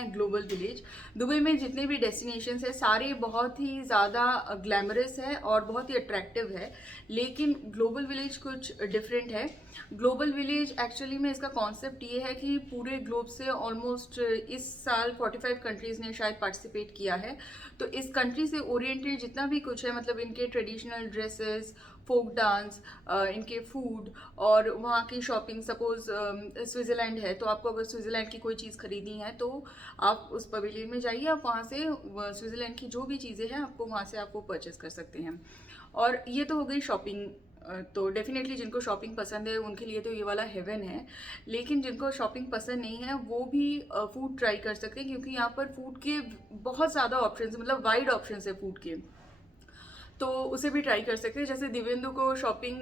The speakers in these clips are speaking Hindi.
हैं ग्लोबल विलेज। दुबई में जितने भी डेस्टिनेशंस है सारे बहुत ही ज़्यादा ग्लैमरस है और बहुत ही अट्रैक्टिव है, लेकिन ग्लोबल विलेज कुछ डिफरेंट है। ग्लोबल विलेज एक्चुअली में इसका कॉन्सेप्ट ये है कि पूरे ग्लोब से ऑलमोस्ट इस साल 45 कंट्रीज़ ने शायद पार्टिसिपेट किया है। तो इस कंट्री से ओरिएंटेड जितना भी कुछ है, मतलब इनके ट्रेडिशनल ड्रेसेस, फोक डांस, इनके फूड और वहाँ की शॉपिंग। सपोज स्विट्ज़रलैंड है तो आपको अगर स्विट्ज़रलैंड की कोई चीज़ खरीदनी है तो आप उस पवेलियन में जाइए, आप वहाँ से स्विट्ज़रलैंड की जो भी चीज़ें हैं आपको वहाँ से आपको परचेस कर सकते हैं। और ये तो हो गई शॉपिंग। तो डेफिनेटली जिनको शॉपिंग पसंद है उनके लिए तो ये वाला हेवन है, लेकिन जिनको शॉपिंग पसंद नहीं है वो भी फूड ट्राई कर सकते हैं, क्योंकि यहाँ पर फूड के बहुत ज़्यादा ऑप्शंस, मतलब वाइड ऑप्शंस है फूड के, तो उसे भी ट्राई कर सकते हैं। जैसे दिव्येंदु को शॉपिंग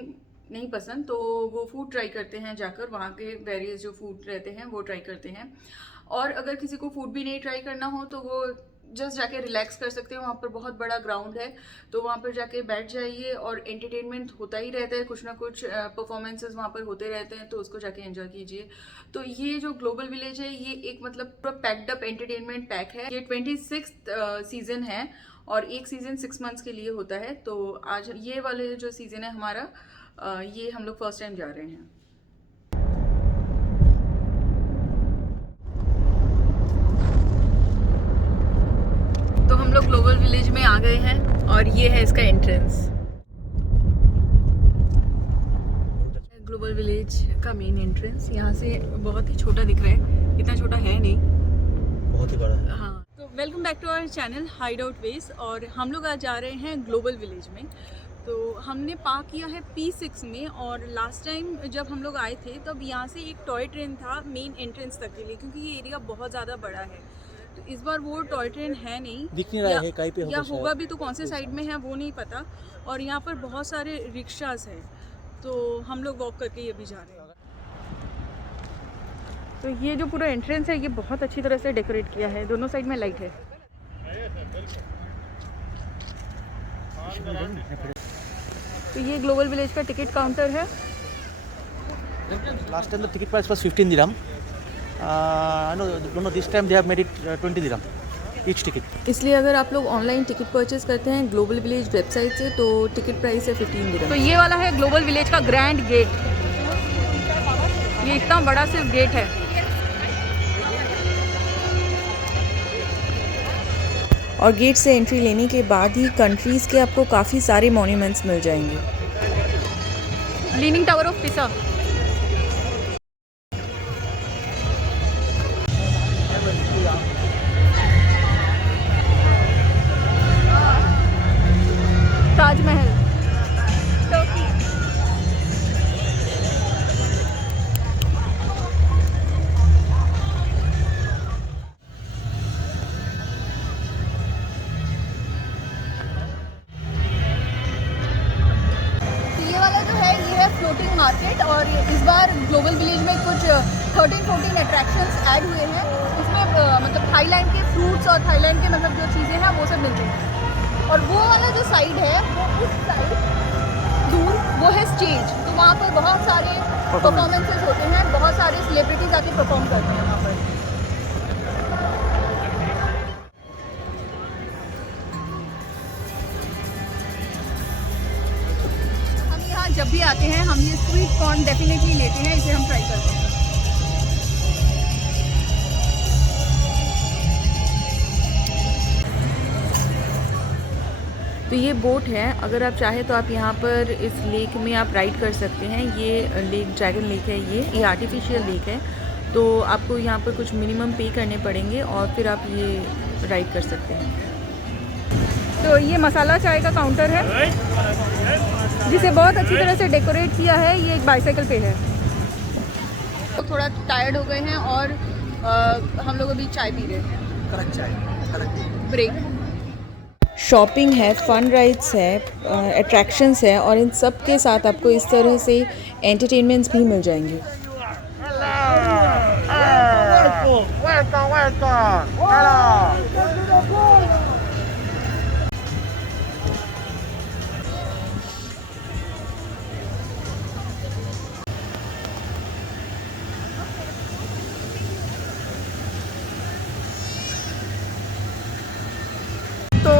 नहीं पसंद तो वो फूड ट्राई करते हैं, जाकर वहाँ के वेरियस जो फूड रहते हैं वो ट्राई करते हैं। और अगर किसी को फूड भी नहीं ट्राई करना हो तो वो जस्ट जाके रिलैक्स कर सकते हैं। वहाँ पर बहुत बड़ा ग्राउंड है तो वहाँ पर जाके बैठ जाइए और एंटरटेनमेंट होता ही रहता है, कुछ ना कुछ परफॉर्मेंसेस वहाँ पर होते रहते हैं, तो उसको जाके एंजॉय कीजिए। तो ये जो ग्लोबल विलेज है ये एक मतलब पूरा पैक्ड अप एंटरटेनमेंट पैक है। ये 26th सीजन है और एक सीज़न 6 मंथ्स के लिए होता है। तो आज ये वाले जो सीज़न है हमारा, ये हम लोग फर्स्ट टाइम जा रहे हैं। तो हम लोग ग्लोबल विलेज में आ गए हैं और ये है इसका एंट्रेंस। ग्लोबल विलेज का मेन एंट्रेंस यहाँ से बहुत ही छोटा दिख रहा है, इतना छोटा है नहीं, बहुत ही बड़ा है। हाँ। तो welcome back to our channel hide out ways, और हम लोग आज जा रहे हैं ग्लोबल विलेज में। तो हमने पार्क किया है P6 में, और लास्ट टाइम जब हम लोग आए थे तब यहाँ से एक टॉय ट्रेन था मेन एंट्रेंस तक के लिए, क्योंकि ये एरिया बहुत ज़्यादा बड़ा है। तो इस बार वो टॉय ट्रेन है नहीं, दिख नहीं रहा है कहीं पे या होगा भी तो कौन से साइड में है वो नहीं पता। और यहाँ पर बहुत सारे रिक्शाज हैं, तो हम लोग वॉक करके ये भी जा रहे हैं। तो ये जो पूरा एंट्रेंस है ये बहुत अच्छी तरह से डेकोरेट किया है, दोनों साइड में लाइट है। तो ये ग्लोबल विलेज का टिकट काउंटर है। Last time the ticket price was 15 dirham. I don't know, this time they have made it 20 dirham each ticket. इसलिए अगर आप लोग ऑनलाइन टिकट परचेज करते हैं ग्लोबल विलेज वेबसाइट से तो टिकट प्राइस है 15 दिरहम। तो ये वाला है ग्लोबल विलेज का ग्रैंड गेट, ये इतना बड़ा सिर्फ गेट है। और गेट से एंट्री लेने के बाद ही कंट्रीज़ के आपको काफ़ी सारे मॉन्यूमेंट्स मिल जाएंगे। लीनिंग टावर ऑफ पिसा, ताजमहल, टर्की। ये वाला जो है ये है फ्लोटिंग मार्केट, और इस बार ग्लोबल विलेज में कुछ 13-14 अट्रैक्शंस ऐड हुए हैं। इसमें मतलब थाईलैंड के फ्रूट्स और थाईलैंड के मतलब जो चीज़ें हैं वो सब मिलते हैं। और वो वाला जो साइड है वो उस साइड दूर वो है स्टेज, तो वहाँ पर बहुत सारे परफॉर्मेंसेस होते हैं, बहुत सारे सेलिब्रिटीज आके परफॉर्म करते हैं वहाँ पर। हम यहाँ जब भी आते हैं हम ये स्वीट कॉर्न डेफिनेटली लेते हैं, इसे हम ट्राई करते हैं। तो ये बोट है, अगर आप चाहें तो आप यहाँ पर इस लेक में आप राइड कर सकते हैं। ये लेक ड्रैगन लेक है, ये आर्टिफिशियल लेक है, तो आपको यहाँ पर कुछ मिनिमम पे करने पड़ेंगे और फिर आप ये राइड कर सकते हैं। तो ये मसाला चाय का काउंटर है जिसे बहुत अच्छी तरह से डेकोरेट किया है। ये एक बाइसाइकिल पे है। तो थोड़ा टायर्ड हो गए हैं और हम लोग अभी चाय पी रहे हैं, कड़क चाय, ब्रेक। शॉपिंग है, फन राइड्स है, अट्रैक्शंस है, और इन सब के साथ आपको इस तरह से एंटरटेनमेंट्स भी मिल जाएंगे।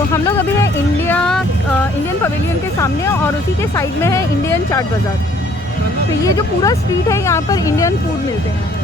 हम लोग अभी है इंडियन पवेलियन के सामने और उसी के साइड में है इंडियन चाट बाज़ार। तो ये जो पूरा स्ट्रीट है यहाँ पर इंडियन फूड मिलते हैं।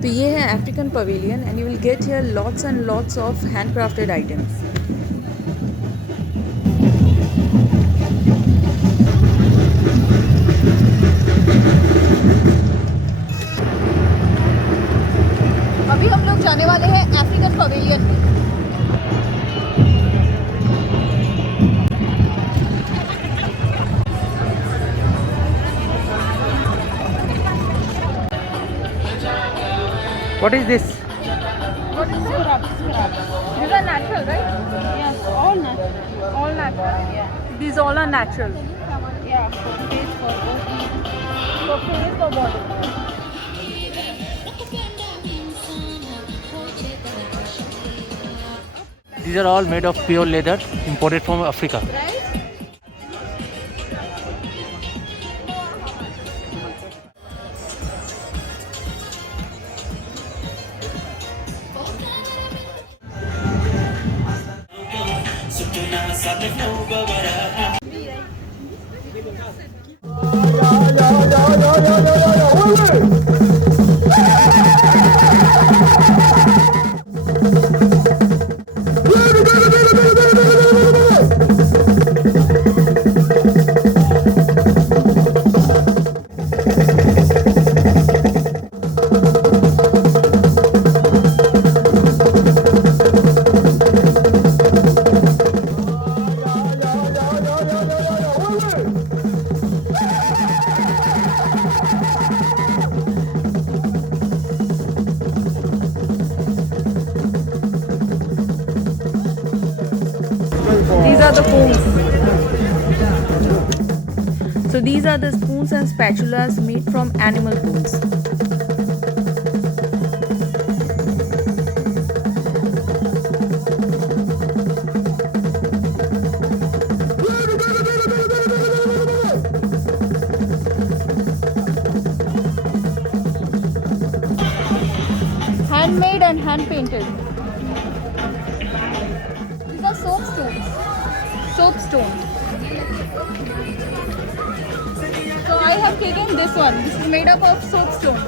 तो ये है African pavilion and you will get here lots and lots of handcrafted items. अभी हम लोग जाने वाले हैं अफ्रीकन पवेलियन में। What is this? What is scraps? These are natural, right? Yes, all natural. All natural. Yeah. These all are natural. Yeah, for face, for body. For face or body. These are all made of pure leather imported from Africa. These are the spoons. So these are the spoons and spatulas made from animal bones. Handmade and hand painted. These are soapstones. Soapstone. So I have taken this one. This is made up of soapstone.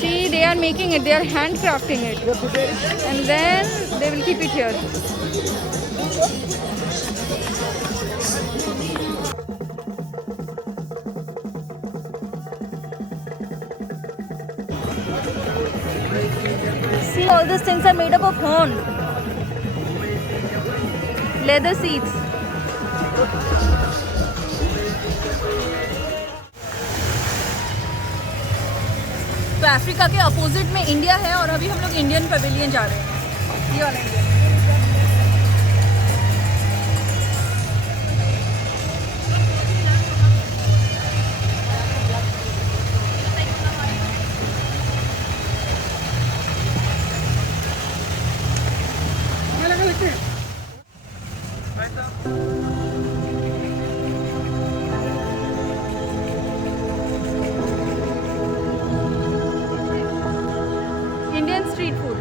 See, they are making it. They are handcrafting it, and then they will keep it here. See, all these things are made up of horn, leather seats. तो अफ्रीका के अपोजिट में इंडिया है और अभी हम लोग इंडियन पवेलियन जा रहे हैं। ये वाला इंडिया। Indian street food.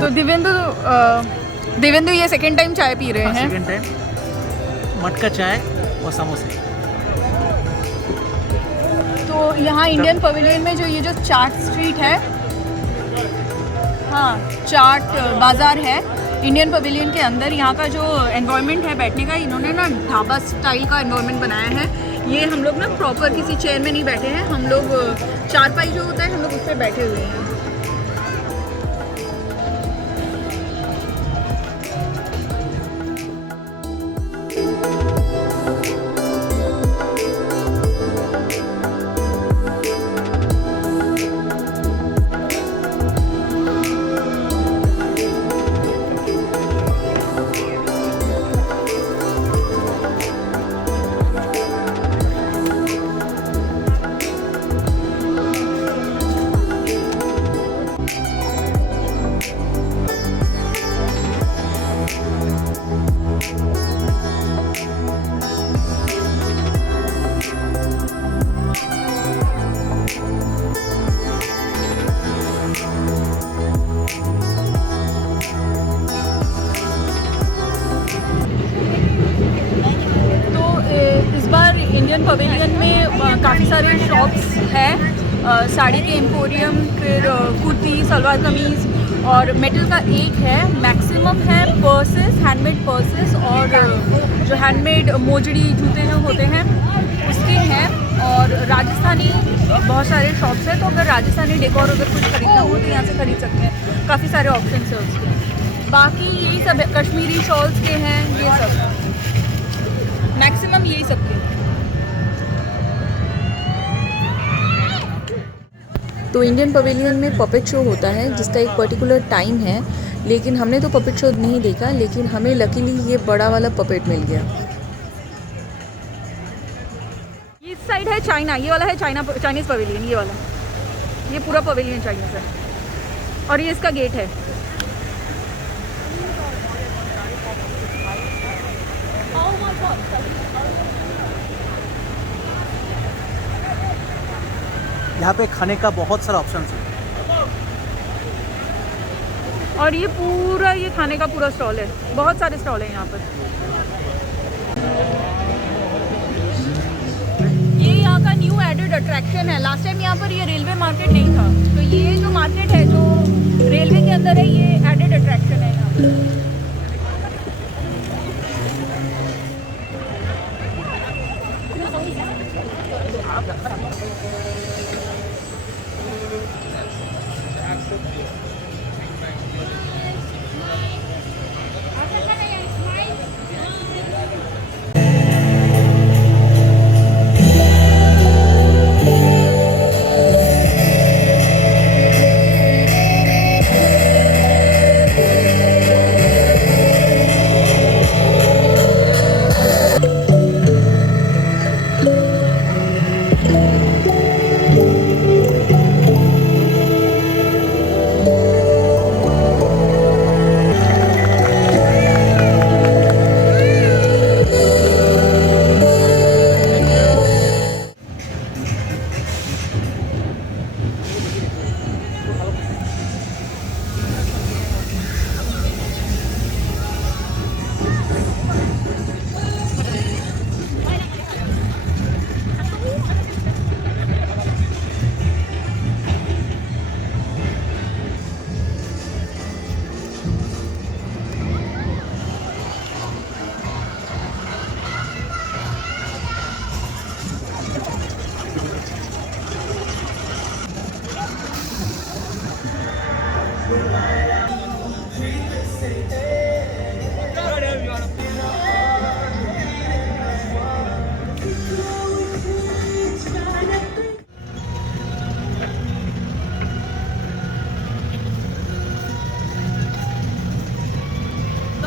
तो देवेंदु ये सेकंड टाइम चाय पी रहे हैं। सेकंड टाइम मटका चाय और समोसे। तो यहाँ इंडियन पवेलियन में जो ये जो चाट स्ट्रीट है, हाँ चाट बाज़ार है इंडियन पवेलियन के अंदर। यहाँ का जो एनवायरनमेंट है बैठने का, इन्होंने ना ढाबा स्टाइल का एनवायरनमेंट बनाया है। ये हम लोग ना प्रॉपर किसी चेयर में नहीं बैठे हैं, हम लोग चारपाई जो होता है हम लोग उस पर बैठे हुए हैं। इंडियन पवेलियन में काफ़ी सारे शॉप्स हैं, साड़ी के एम्पोरियम, फिर कुर्ती, सलवार कमीज़ और मेटल का एक है। मैक्सिमम है पर्सेस, हैंडमेड पर्सेस और जो हैंडमेड मोजड़ी जूते जो होते हैं उसके हैं। और राजस्थानी बहुत सारे शॉप्स हैं, तो अगर राजस्थानी डेकोर अगर कुछ खरीदना हो तो यहाँ से खरीद सकते हैं, काफ़ी सारे ऑप्शन है उसके। बाकी यही सब है, कश्मीरी शॉल्स के हैं, ये सब मैक्सिमम यही सब के। तो इंडियन पवेलियन में पपेट शो होता है जिसका एक पर्टिकुलर टाइम है, लेकिन हमने तो पपेट शो नहीं देखा, लेकिन हमें लकीली ये बड़ा वाला पपेट मिल गया। इस साइड है चाइना, ये वाला है चाइनीज़ पवेलियन, ये वाला, ये पूरा पवेलियन चाइनीज़ है और ये इसका गेट है। यहाँ पे खाने का बहुत सारा ऑप्शन है और ये पूरा ये खाने का पूरा स्टॉल है, बहुत सारे स्टॉल हैं यहाँ पर। ये यहाँ का न्यू एडेड अट्रैक्शन है। लास्ट टाइम यहाँ पर ये रेलवे मार्केट नहीं था, तो ये जो मार्केट है जो रेलवे के अंदर है ये एडेड अट्रैक्शन है यहाँ पर।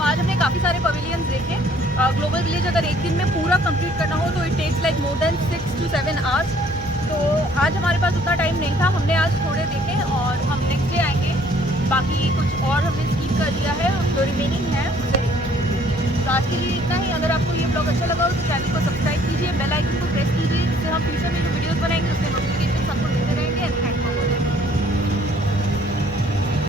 आज हमने काफ़ी सारे पवेलियंस देखे। ग्लोबल विलेज अगर एक दिन में पूरा कंप्लीट करना हो तो it takes like more than 6 to 7 hours. तो आज हमारे पास उतना टाइम नहीं था, हमने आज थोड़े देखे और हम नेक्स्ट डे आएंगे। बाकी कुछ और हमने स्कीप कर लिया है, जो रिमेनिंग है उसे देखेंगे। तो आज के लिए इतना ही। अगर आपको ये ब्लॉग अच्छा लगा हो तो चैनल को सब्सक्राइब कीजिए, बेल आइकन को प्रेस कीजिए, जिससे हम फ्यूचर में जो वीडियोज़ बनाएंगे